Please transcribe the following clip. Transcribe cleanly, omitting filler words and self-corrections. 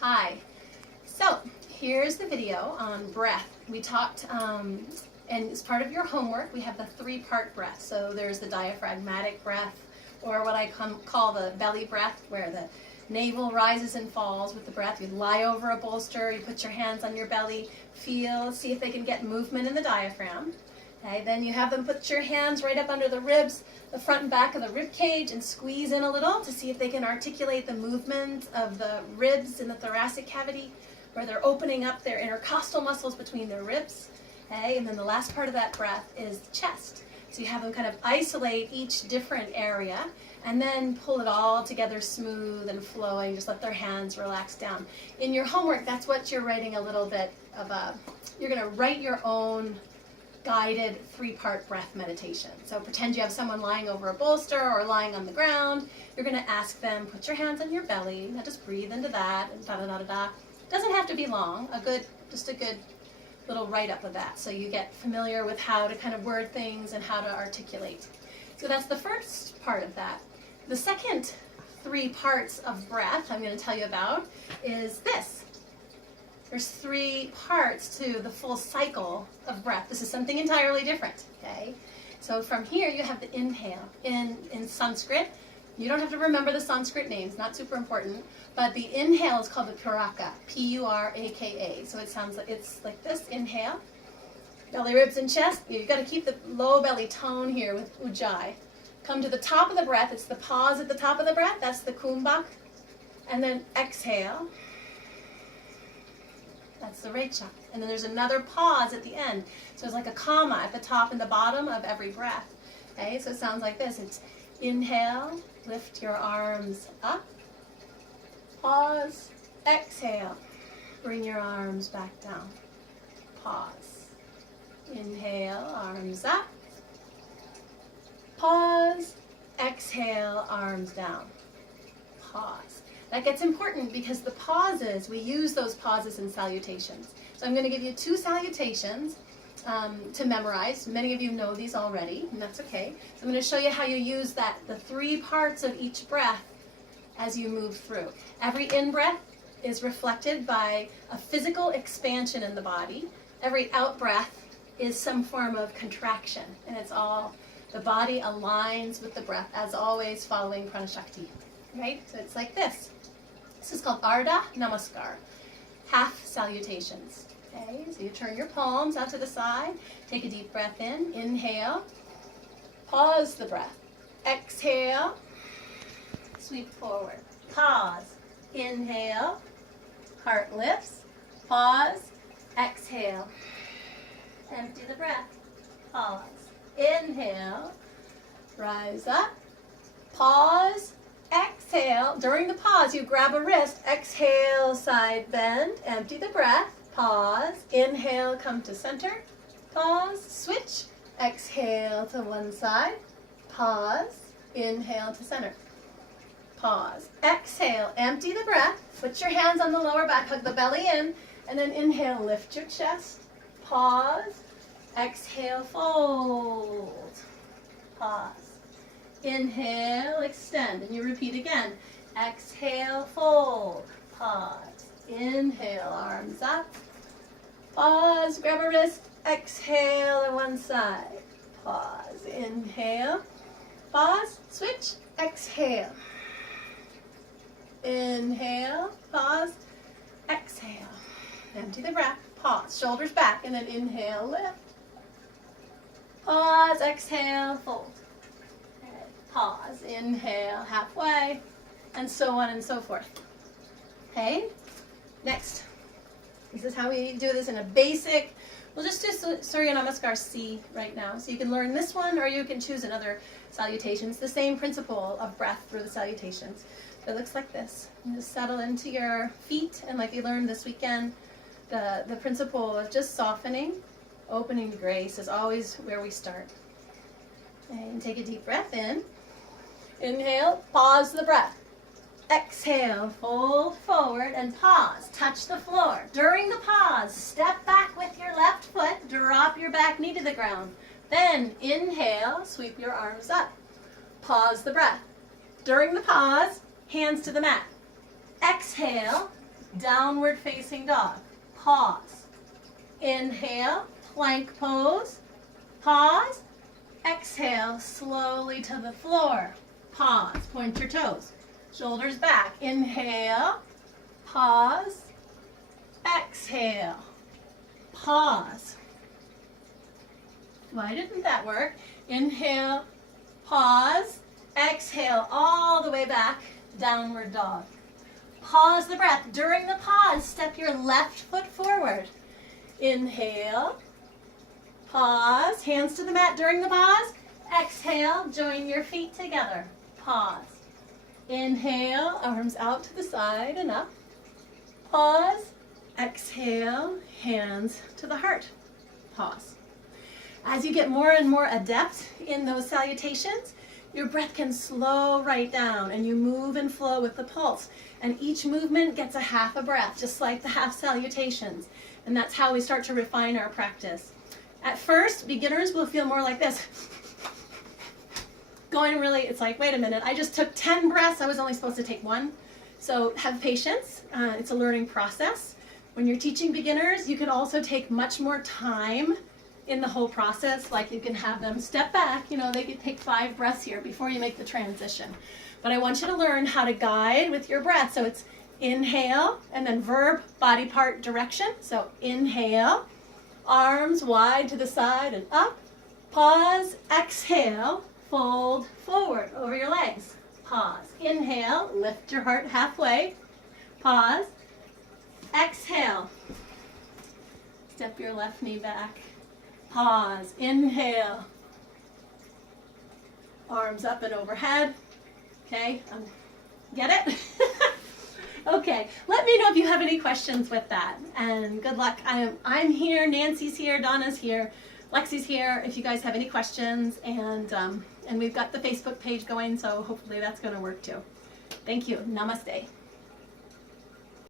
Hi. So here's the video on breath. We talked, and as part of your homework, we have the three-part breath. So there's the diaphragmatic breath, or what I call the belly breath, where the navel rises and falls with the breath. You lie over a bolster, you put your hands on your belly, feel, see if they can get movement in the diaphragm. Okay, then you have them put your hands right up under the ribs, the front and back of the rib cage, and squeeze in a little to see if they can articulate the movement of the ribs in the thoracic cavity, where they're opening up their intercostal muscles between their ribs. Okay, and then the last part of that breath is the chest. So you have them kind of isolate each different area and then pull it all together smooth and flowing. Just let their hands relax down. In your homework, that's what you're writing a little bit of you're going to write your own guided three-part breath meditation. So pretend you have someone lying over a bolster or lying on the ground. You're going to ask them, put your hands on your belly. Now just breathe into that and da-da-da-da-da. Doesn't have to be long, just a good little write-up of that, so you get familiar with how to kind of word things and how to articulate. So that's the first part of that. The second three parts of breath I'm going to tell you about is this. There's three parts to the full cycle of breath. This is something entirely different, okay? So from here you have the inhale. In Sanskrit, you don't have to remember the Sanskrit names, not super important, but the inhale is called the Puraka, P-U-R-A-K-A. So it sounds like, it's like this, inhale. Belly, ribs, and chest. You've got to keep the low belly tone here with ujjayi. Come to the top of the breath. It's the pause at the top of the breath. That's the kumbhak. And then exhale. That's the recha. And then there's another pause at the end. So it's like a comma at the top and the bottom of every breath. Okay, so it sounds like this. It's inhale, lift your arms up. Pause, exhale, bring your arms back down. Pause. Inhale, arms up. Pause, exhale, arms down. Pause. That gets important because the pauses, we use those pauses in salutations. So I'm going to give you two salutations to memorize. Many of you know these already, and that's okay. So I'm going to show you how you use the three parts of each breath as you move through. Every in-breath is reflected by a physical expansion in the body. Every out-breath is some form of contraction, and it's all, the body aligns with the breath, as always following Pranashakti. Right? So it's like this. This is called Ardha Namaskar, half salutations. Okay, so you turn your palms out to the side, take a deep breath in, inhale, pause the breath, exhale, sweep forward, pause, inhale, heart lifts, pause, exhale, empty the breath, pause, inhale, rise up, pause, exhale. During the pause, you grab a wrist, exhale, side bend, empty the breath, pause, inhale, come to center, pause, switch, exhale to one side, pause, inhale to center, pause, exhale, empty the breath, put your hands on the lower back, hug the belly in, and then inhale, lift your chest, pause, exhale, fold, pause. Inhale, extend, and you repeat again. Exhale, fold, pause. Inhale, arms up. Pause, grab a wrist. Exhale to one side. Pause, inhale. Pause, switch, exhale. Inhale, pause, exhale. Empty the breath, pause, shoulders back, and then inhale, lift. Pause, exhale, fold. Pause, inhale, halfway, and so on and so forth. Okay, next. This is how we do this in a basic, we'll just do Surya Namaskar C right now. So you can learn this one or you can choose another salutation. It's the same principle of breath through the salutations. So it looks like this. You just settle into your feet, and like you learned this weekend, the principle of just softening, opening to grace is always where we start. And take a deep breath in. Inhale, pause the breath. Exhale, fold forward and pause. Touch the floor. During the pause, step back with your left foot. Drop your back knee to the ground. Then inhale, sweep your arms up. Pause the breath. During the pause, hands to the mat. Exhale, downward facing dog. Pause. Inhale, plank pose. Pause. Exhale, slowly to the floor. Pause. Point your toes. Shoulders back. Inhale. Pause. Exhale. Pause. Why didn't that work? Inhale. Pause. Exhale all the way back. Downward dog. Pause the breath. During the pause, step your left foot forward. Inhale. Pause. Hands to the mat during the pause. Exhale. Join your feet together. Pause. Inhale. Arms out to the side and up. Pause. Exhale. Hands to the heart. Pause. As you get more and more adept in those salutations, your breath can slow right down and you move and flow with the pulse. And each movement gets a half a breath, just like the half salutations. And that's how we start to refine our practice. At first, beginners will feel more like this. Going really, it's like, wait a minute, I just took 10 breaths, I was only supposed to take 1. So have patience, it's a learning process. When you're teaching beginners, you can also take much more time in the whole process, like you can have them step back, they could take 5 breaths here before you make the transition. But I want you to learn how to guide with your breath. So it's inhale and then verb, body part, direction. So inhale, arms wide to the side and up. Pause, exhale, fold forward over your legs. Pause, inhale, lift your heart halfway. Pause, exhale, step your left knee back. Pause, inhale, arms up and overhead. Okay, get it? Okay, let me know if you have any questions with that, and good luck. I'm here, Nancy's here, Donna's here, Lexi's here, if you guys have any questions, and we've got the Facebook page going, so hopefully that's going to work too. Thank you. Namaste.